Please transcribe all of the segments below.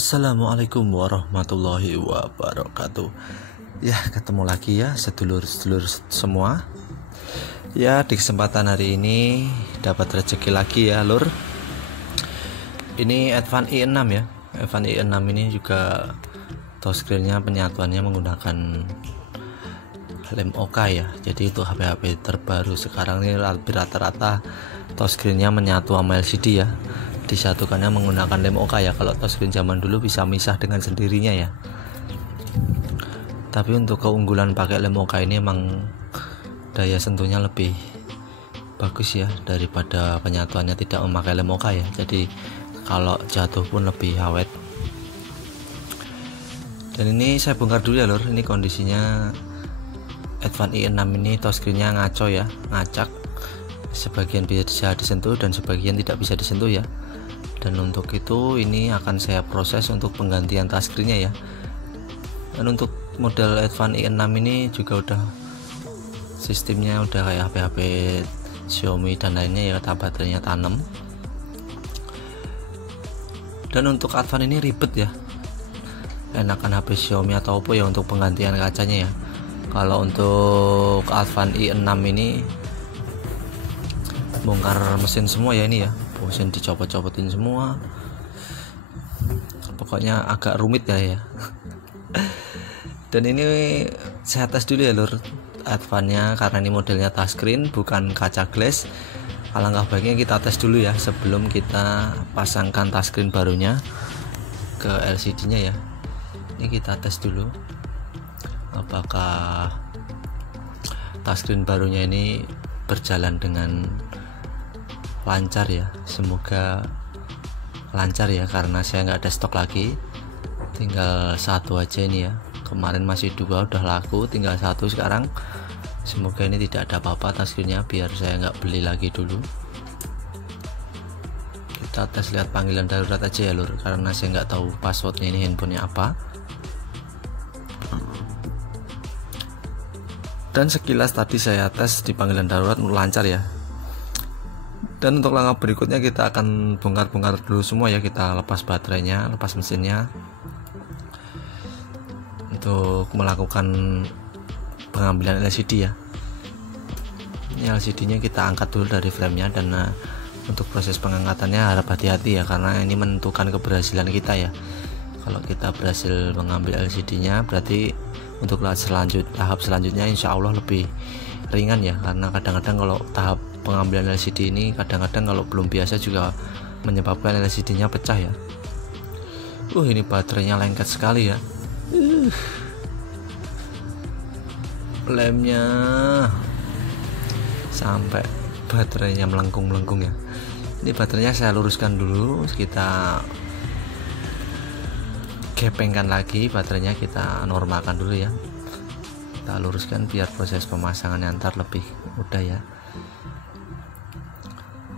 Assalamualaikum warahmatullahi wabarakatuh. Ya, ketemu lagi ya sedulur-sedulur semua. Ya, di kesempatan hari ini dapat rezeki lagi ya, Lur. Ini Advan i6 ya. Advan i6 ini juga touchscreen-nya penyatuannya menggunakan lem OK ya. Jadi itu HP-HP terbaru sekarang ini rata-rata touchscreen-nya menyatu sama LCD ya. Disatukannya menggunakan lem OK ya. Kalau touchscreen zaman dulu bisa misah dengan sendirinya ya. Tapi untuk keunggulan pakai lem OK ini emang daya sentuhnya lebih bagus ya daripada penyatuannya tidak memakai lem OK ya. Jadi kalau jatuh pun lebih awet. Dan ini saya bongkar dulu ya, Lur. Ini kondisinya Advan i6 ini touchscreen-nya ngaco ya, ngacak. Sebagian bisa disentuh dan sebagian tidak bisa disentuh ya. Dan untuk itu ini akan saya proses untuk penggantian touchscreen-nya ya. Dan untuk model Advan i6 ini juga udah sistemnya udah kayak HP-HP Xiaomi dan lainnya ya, baterainya tanam. Dan untuk Advan ini ribet ya, enakan HP Xiaomi atau Oppo ya untuk penggantian kacanya ya. Kalau untuk Advan i6 ini bongkar mesin semua ya ini ya, mesin dicopot-copotin semua, pokoknya agak rumit ya. Dan ini saya tes dulu ya, Lur, Advan-nya karena ini modelnya touchscreen bukan kaca glass. Alangkah baiknya kita tes dulu ya sebelum kita pasangkan touchscreen barunya ke LCD-nya ya. Ini kita tes dulu apakah touchscreen barunya ini berjalan dengan lancar ya. Semoga lancar ya, karena saya nggak ada stok lagi, tinggal satu aja ini ya. Kemarin masih dua udah laku, tinggal satu sekarang. Semoga ini tidak ada apa-apa touchscreen-nya, biar saya nggak beli lagi dulu. Kita tes lihat panggilan darurat aja ya, Lur, karena saya nggak tahu passwordnya ini handphonenya apa. Dan sekilas tadi saya tes di panggilan darurat lancar ya. Dan untuk langkah berikutnya kita akan bongkar-bongkar dulu semua ya. Kita lepas baterainya, lepas mesinnya, untuk melakukan pengambilan LCD ya. Ini LCD nya kita angkat dulu dari framenya. Dan untuk proses pengangkatannya harap hati-hati ya, karena ini menentukan keberhasilan kita ya. Kalau kita berhasil mengambil LCD nya, berarti untuk tahap selanjutnya insya Allah lebih ringan ya. Karena kadang-kadang kalau tahap pengambilan LCD ini kadang-kadang kalau belum biasa juga menyebabkan LCD nya pecah ya. Ini baterainya lengket sekali ya. Lemnya sampai baterainya melengkung-melengkung ya. Ini baterainya saya luruskan dulu, kita gepengkan lagi baterainya, kita normalkan dulu ya. Kita luruskan biar proses pemasangannya antar lebih mudah ya.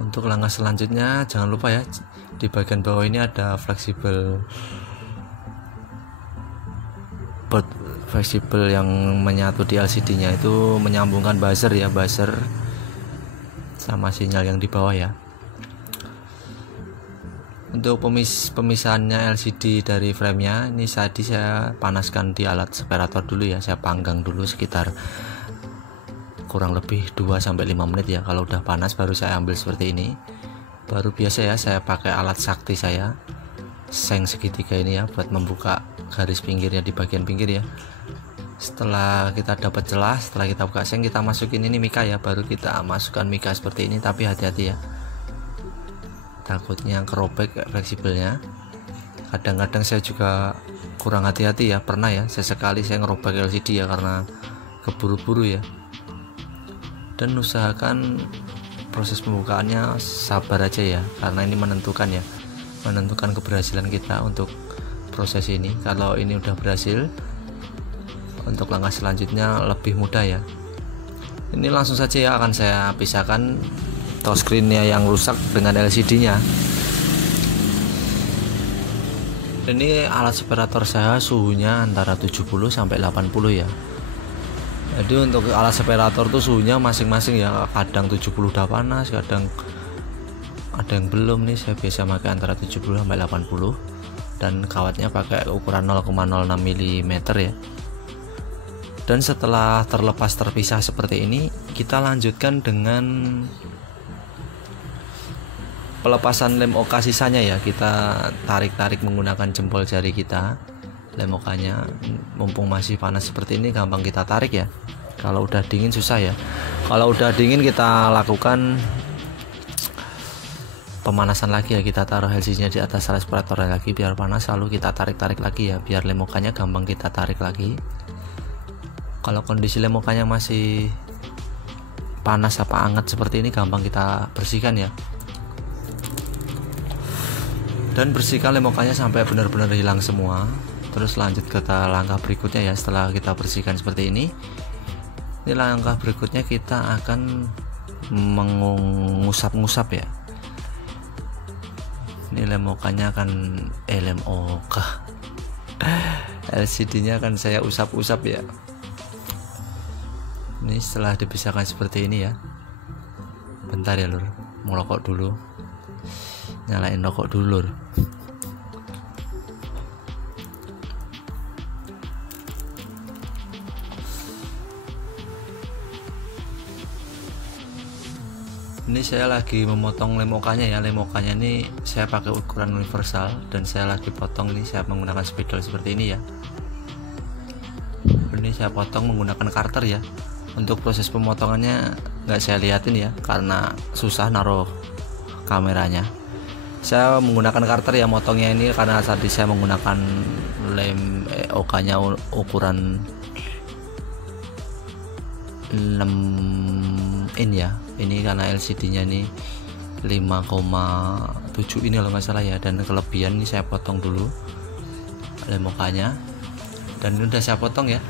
Untuk langkah selanjutnya jangan lupa ya, di bagian bawah ini ada fleksibel yang menyatu di LCD nya, itu menyambungkan buzzer ya, buzzer sama sinyal yang di bawah ya. Untuk pemisahannya LCD dari framenya ini tadi saya panaskan di alat separator dulu ya. Saya panggang dulu sekitar kurang lebih 2-5 menit ya. Kalau udah panas baru saya ambil seperti ini. Baru biasa ya saya pakai alat sakti saya, seng segitiga ini ya, buat membuka garis pinggirnya di bagian pinggir ya. Setelah kita dapat celah, setelah kita buka seng, kita masukin ini mika ya. Baru kita masukkan mika seperti ini, tapi hati-hati ya, takutnya kerobek fleksibelnya. Kadang-kadang saya juga kurang hati-hati ya, pernah ya sesekali saya ngerobek LCD ya karena keburu-buru ya. Dan usahakan proses pembukaannya sabar aja ya, karena ini menentukan keberhasilan kita untuk proses ini. Kalau ini udah berhasil, untuk langkah selanjutnya lebih mudah ya. Ini langsung saja ya akan saya pisahkan touchscreen-nya yang rusak dengan LCD-nya. Ini alat separator saya suhunya antara 70 sampai 80 ya. Jadi untuk alat separator tuh suhunya masing-masing ya. Kadang 70 udah panas, kadang ada yang belum nih. Saya biasa pakai antara 70 sampai 80. dan kawatnya pakai ukuran 0,06 mm ya. Dan setelah terpisah seperti ini, kita lanjutkan dengan pelepasan lem oka sisanya ya. Kita tarik-tarik menggunakan jempol jari kita. Lem okanya mumpung masih panas seperti ini gampang kita tarik ya. Kalau udah dingin susah ya. Kalau udah dingin kita lakukan pemanasan lagi ya, kita taruh LCD-nya di atas respirator lagi biar panas, lalu kita tarik-tarik lagi ya biar lem okanya gampang kita tarik lagi. Kalau kondisi lem okanya masih panas apa hangat seperti ini gampang kita bersihkan ya. Dan bersihkan lem okanya sampai benar-benar hilang semua. Terus lanjut ke langkah berikutnya ya. Setelah kita bersihkan seperti ini langkah berikutnya kita akan mengusap-ngusap ya. Ini lem okanya akan lem oka LCD-nya akan saya usap-usap ya. Ini setelah dipisahkan seperti ini ya. Bentar ya lur, mau rokok dulu. Nyalain rokok dulu lur. Ini saya lagi memotong lem okanya ya. Lem okanya ini saya pakai ukuran universal dan saya lagi potong ini, saya menggunakan spidol seperti ini ya. Ini saya potong menggunakan karter ya. Untuk proses pemotongannya nggak saya liatin ya karena susah naruh kameranya. Saya menggunakan karter ya motongnya ini karena tadi saya menggunakan lem okanya ukuran 6 in ya. Ini karena LCD-nya ini 5,7 ini kalau nggak salah ya, dan kelebihan ini saya potong dulu lem okanya. Dan ini udah saya potong ya.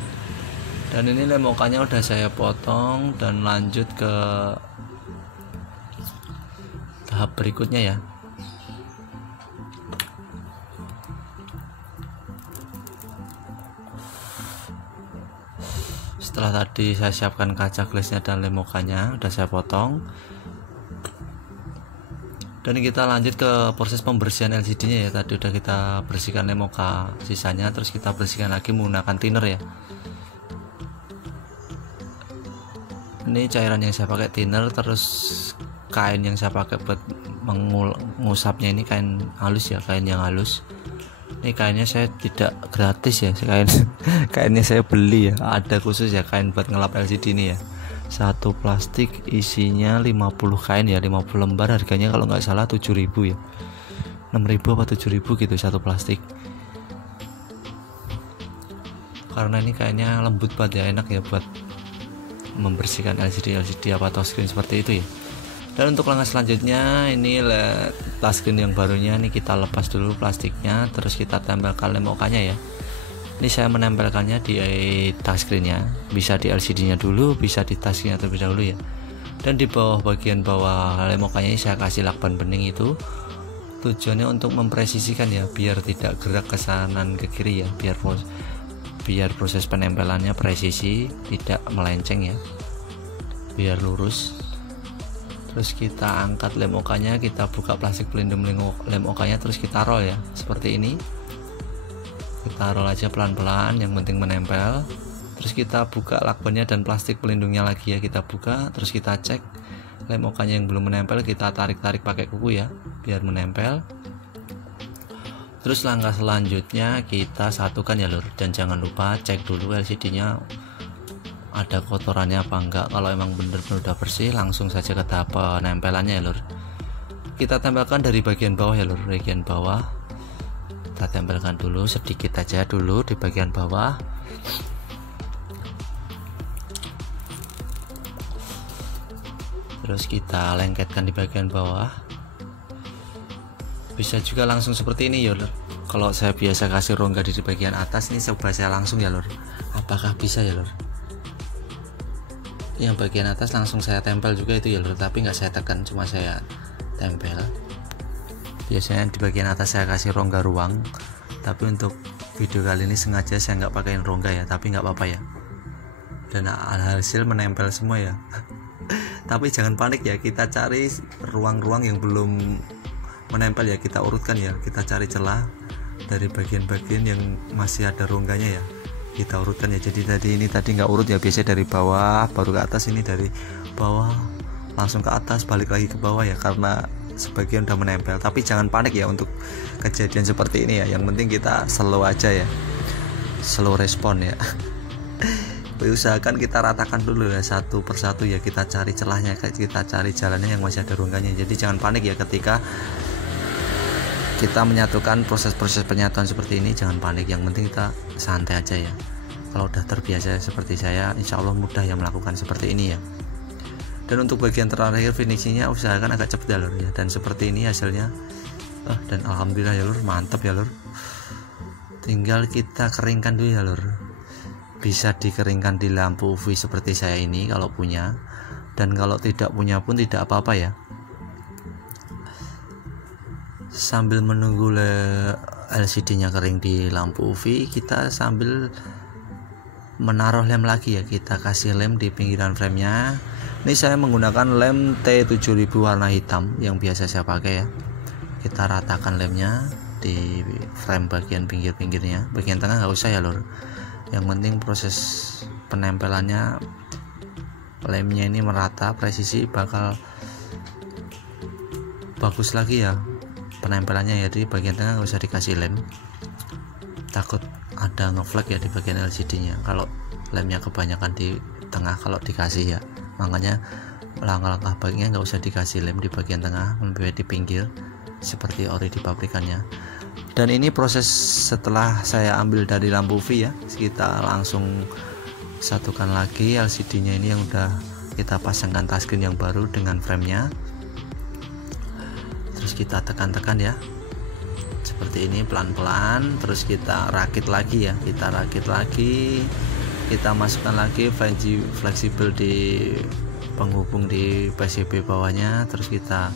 Dan ini lem okanya udah saya potong dan lanjut ke tahap berikutnya ya. Setelah tadi saya siapkan kaca glassnya dan lem okanya udah saya potong, dan kita lanjut ke proses pembersihan LCD-nya ya. Tadi udah kita bersihkan lem oka sisanya, terus kita bersihkan lagi menggunakan thinner ya. Ini cairan yang saya pakai thinner, terus kain yang saya pakai buat mengusapnya ini kain halus ya, kain yang halus. Ini kainnya saya tidak gratis ya, kainnya saya beli ya, ada khusus ya kain buat ngelap LCD ini ya. Satu plastik isinya 50 kain ya, 50 lembar, harganya kalau nggak salah 7.000 ya, 6.000 apa 7.000 gitu satu plastik. Karena ini kainnya lembut banget ya, enak ya buat membersihkan LCD apa touchscreen seperti itu ya. Dan untuk langkah selanjutnya ini touchscreen yang barunya ini kita lepas dulu plastiknya, terus kita tempelkan lem okanya ya. Ini saya menempelkannya di touchscreen-nya, bisa di LCD-nya dulu, bisa di touchscreen terlebih dahulu ya. Dan di bagian bawah lem okanya ini saya kasih lakban bening, itu tujuannya untuk mempresisikan ya, biar tidak gerak ke kanan ke kiri ya, biar proses penempelannya presisi, tidak melenceng ya, biar lurus. Terus kita angkat lem okanya, kita buka plastik pelindung lem okanya, terus kita roll ya seperti ini. Kita roll aja pelan-pelan, yang penting menempel. Terus kita buka lakbannya dan plastik pelindungnya lagi ya, kita buka, terus kita cek lem okanya yang belum menempel, kita tarik-tarik pakai kuku ya biar menempel. Terus langkah selanjutnya kita satukan ya lur, dan jangan lupa cek dulu LCD-nya ada kotorannya apa enggak. Kalau emang bener-bener udah bersih, langsung saja ke tahap penempelannya ya lur. Kita tempelkan dari bagian bawah ya lur, bagian bawah kita tempelkan dulu sedikit aja dulu di bagian bawah. Terus kita lengketkan di bagian bawah. Bisa juga langsung seperti ini ya lur. Kalau saya biasa kasih rongga di bagian atas, ini coba saya langsung ya lur. Apakah bisa ya lur? Yang bagian atas langsung saya tempel juga itu ya lur, tapi nggak saya tekan, cuma saya tempel. Biasanya di bagian atas saya kasih rongga ruang, tapi untuk video kali ini sengaja saya nggak pakai rongga ya, tapi nggak apa-apa ya. Dan alhasil menempel semua ya. Tapi jangan panik ya, kita cari ruang-ruang yang belum menempel ya, kita urutkan ya, kita cari celah dari bagian-bagian yang masih ada rongganya ya, kita urutkan ya. Jadi tadi nggak urut ya, biasanya dari bawah baru ke atas, ini dari bawah langsung ke atas balik lagi ke bawah ya, karena sebagian udah menempel. Tapi jangan panik ya untuk kejadian seperti ini ya, yang penting kita slow aja ya, slow respon ya. Usahakan kita ratakan dulu ya, satu persatu ya, kita cari celahnya, kita cari jalannya yang masih ada rongganya. Jadi jangan panik ya ketika kita menyatukan proses-proses penyatuan seperti ini, jangan panik, yang penting kita santai aja ya. Kalau udah terbiasa seperti saya, insya Allah mudah ya melakukan seperti ini ya. Dan untuk bagian terakhir finishingnya usahakan agak cepat ya lur ya, dan seperti ini hasilnya. Dan alhamdulillah ya lur, mantap ya lur. Tinggal kita keringkan dulu ya lur, bisa dikeringkan di lampu UV seperti saya ini kalau punya, dan kalau tidak punya pun tidak apa-apa ya. Sambil menunggu LCD-nya kering di lampu UV, kita sambil menaruh lem lagi ya, kita kasih lem di pinggiran framenya. Ini saya menggunakan lem T7000 warna hitam yang biasa saya pakai ya. Kita ratakan lemnya di frame bagian pinggir-pinggirnya, bagian tengah nggak usah ya lur. Yang penting proses penempelannya, lemnya ini merata, presisi, bakal bagus lagi ya penempelannya ya. Di bagian tengah nggak usah dikasih lem, takut ada ngeflag ya di bagian LCD-nya kalau lemnya kebanyakan di tengah kalau dikasih ya. Makanya langkah-langkah baiknya nggak usah dikasih lem di bagian tengah, lebih baik di pinggir seperti ori di pabrikannya. Dan ini proses setelah saya ambil dari lampu UV ya, kita langsung satukan lagi LCD-nya ini yang udah kita pasangkan touchscreen yang baru dengan framenya. Terus kita tekan-tekan ya, seperti ini pelan-pelan. Terus kita rakit lagi ya, kita rakit lagi, kita masukkan lagi fleksibel di penghubung di PCB bawahnya. Terus kita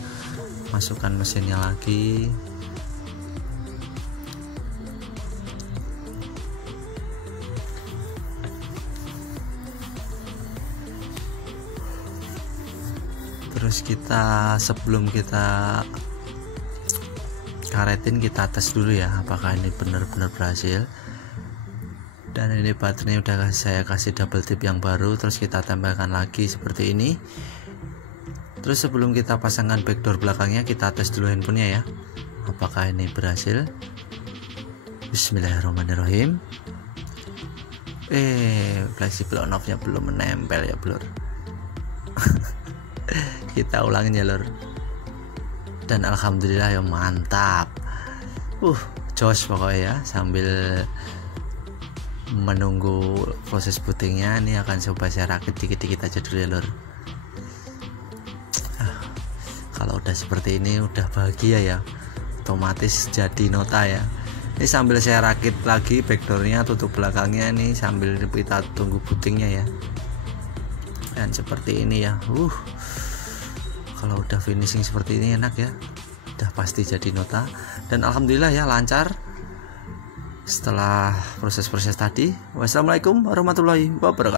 masukkan mesinnya lagi. Terus kita sebelum kita karetin, kita tes dulu ya apakah ini benar-benar berhasil. Dan ini baterainya udah saya kasih double tip yang baru, terus kita tempelkan lagi seperti ini. Terus sebelum kita pasangkan backdoor belakangnya, kita tes dulu handphonenya ya apakah ini berhasil. Bismillahirrahmanirrahim. Fleksibel on off nya belum menempel ya blur. Kita ulangin ya lur, dan alhamdulillah ya mantap. Jos pokoknya ya. Sambil menunggu proses bootingnya, ini akan coba saya rakit dikit-dikit aja dulu ya lur. Kalau udah seperti ini udah bahagia ya, otomatis jadi nota ya. Ini sambil saya rakit lagi backdoornya, tutup belakangnya nih, sambil kita tunggu bootingnya ya. Dan seperti ini ya. Kalau udah finishing seperti ini enak ya, udah pasti jadi nota. Dan alhamdulillah ya lancar setelah proses-proses tadi. Wassalamualaikum warahmatullahi wabarakatuh.